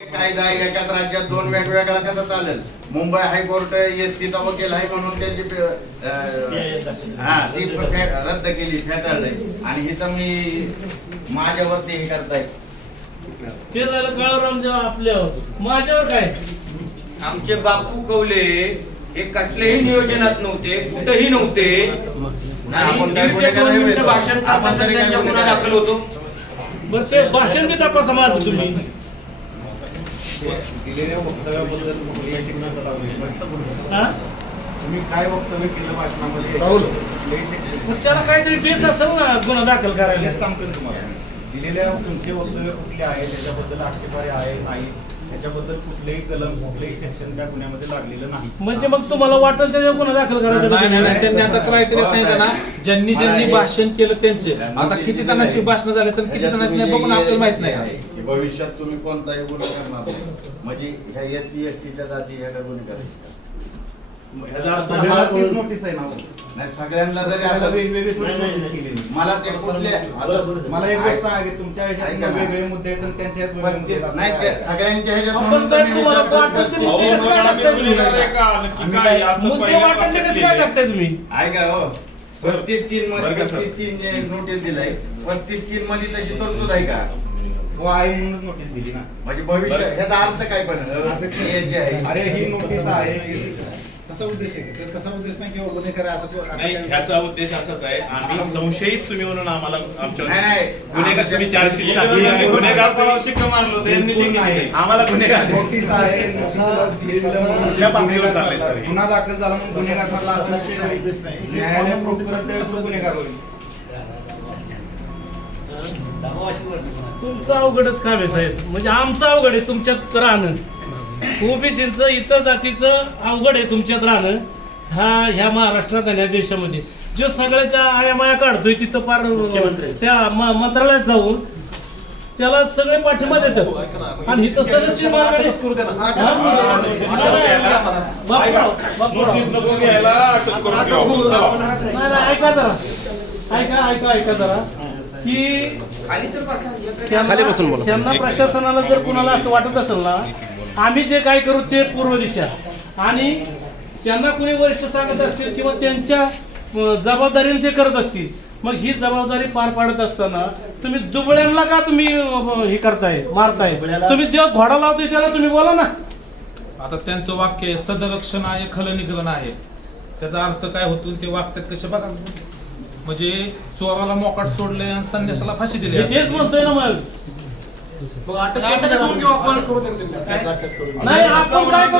कायदा एकाच राज्यात दोन वेगवेगळा कसा चालेल. मुंबई हायकोर्ट एस टीचा वकील आहे म्हणून त्यांची हा ती रद्द केली फेटाळली आणि इथं मी माझ्यावरती हे करताय. ते झालं काळारामच्या आपल्यावर. माझ्यावर काय? आमचे बापू कवले हे कसल्याही नियोजनात नव्हते कुठेही नव्हते. भाषण आपण तरी त्यांच्या गुन्हा दाखल होतो. बरं ते भाषण बी तपासा माझं तुम्ही. दिलेल्या वक्तव्याबद्दल कुठलीही शिक्षा हा? तुम्ही काय वक्तव्य केलं भाषणामध्ये? त्याला काहीतरी बेस असेल ना गुन्हा दाखल करायला. सांगतो तुम्हाला. दिलेल्या तुमचे वक्तव्य कुठले आहे? त्याच्याबद्दल आक्षेपार्ह आहे नाही? त्याच्याबद्दल कुठलेही कलम कुठलेही सेक्शन त्या गुन्ह्यामध्ये लागलेलं नाही. म्हणजे मग तुम्हाला वाटेल त्याच्यावर गुन्हा दाखल करायचा नाही नाही नाही का? त्यांनी आता क्रायटेरिया सांगितलं ना. ज्यांनी ज्यांनी भाषण केलं त्यांचे. आता किती जणांची भाषण झाले तर किती जणांची नाही बघून आपल्याला माहीत नाही. भविष्यात तुम्ही कोणताही गुन्हा करणार नाही म्हणजे ह्या एस सी एस टीच्या जाती ह्या काय गुन्हे करायचे नोटीस आहे ना हो. नाही सगळ्यांना जरी आता वेगवेगळी थोडी नोटीस केलेली. मला ते कुठले मला एक गोष्ट की तुमच्या ह्याच्यात ना. वेगळे मुद्दे आहेत आणि त्यांच्या ह्याच्यात. नाही ते सगळ्यांच्या ह्याच्यात तुम्ही ऐका हो. पस्तीस तीन मध्ये पस्तीस तीन नोटीस दिलाय. पस्तीस तीन मध्ये तशी तरतूद आहे का? हो आहे म्हणून नोटीस दिली ना. म्हणजे भविष्य ह्याचा अर्थ काय पण हे जे आहे. अरे ही नोटीस आहे. की- तसा उद्देश आहे. तर तसा उद्देश नाही किंवा गुन्हेगार असं असं नाही काय- ह्याचा उद्देश असाच आहे. आम्ही संशयित तुम्ही म्हणून आम्हाला आमच्या नाही, नाही. गुन्हेगार तुम्ही चार्जशीट टाकली. आहे. गुन्हेगार तुम्ही- बिलकुल नाही. आम्हाला गुन्हेगार नोटीस आहे. नोटीसला दिलं म्हणून कुठल्या पातळीवर गुन्हेगार चाललंय सर. हे? गुन्हा दाखल झाला म्हणून गुन्हेगार ठरला असा विषय नाही. उद्देश नाही. न्यायालय प्रोसेस तो गुन्हेगार होईल. तुमचं अवघडच काम आहे साहेब म्हणजे आमचं अवघड आहे तुमच्यात राहणं ओबीसीचं इतर जातीचं अवघड आहे तुमच्यात राहणं हा ह्या महाराष्ट्रात आणि या देशामध्ये जो सगळ्याच्या आयामाया काढतोय तिथं पार त्या मंत्रालयात जाऊन त्याला सगळे पाठिंबा देतात आणि इथं सरच मार्गाने हा? ऐका जरा ऐका ऐका ऐका जरा की खाली तर बसा. त्यांना प्रशासनाला जर कुणाला असं वाटत असेल ना आम्ही जे काय करू ते पूर्व दिशा. आणि त्यांना कुणी वरिष्ठ सांगत असतील किंवा त्यांच्या अं, जबाबदारीने ते करत असतील मग ही जबाबदारी पार पाडत असताना तुम्ही दुबळ्यांना का तुम्ही अं, हे करताय मारताय? तुम्ही जेव्हा घोडा लावतोय त्याला तुम्ही बोला ना. आता त्यांचं वाक्य आहे, सदरक्षण आहे खलनिग्रहण आहे. त्याचा अर्थ काय होतो ते वागतात कसे बघा. म्हणजे चोराला मोकाट सोडले आणि संन्यासाला फाशी दिली तेच म्हणतोय ना मग अटक करून घेऊ आपण. अटक करून. नाही आपण काय करू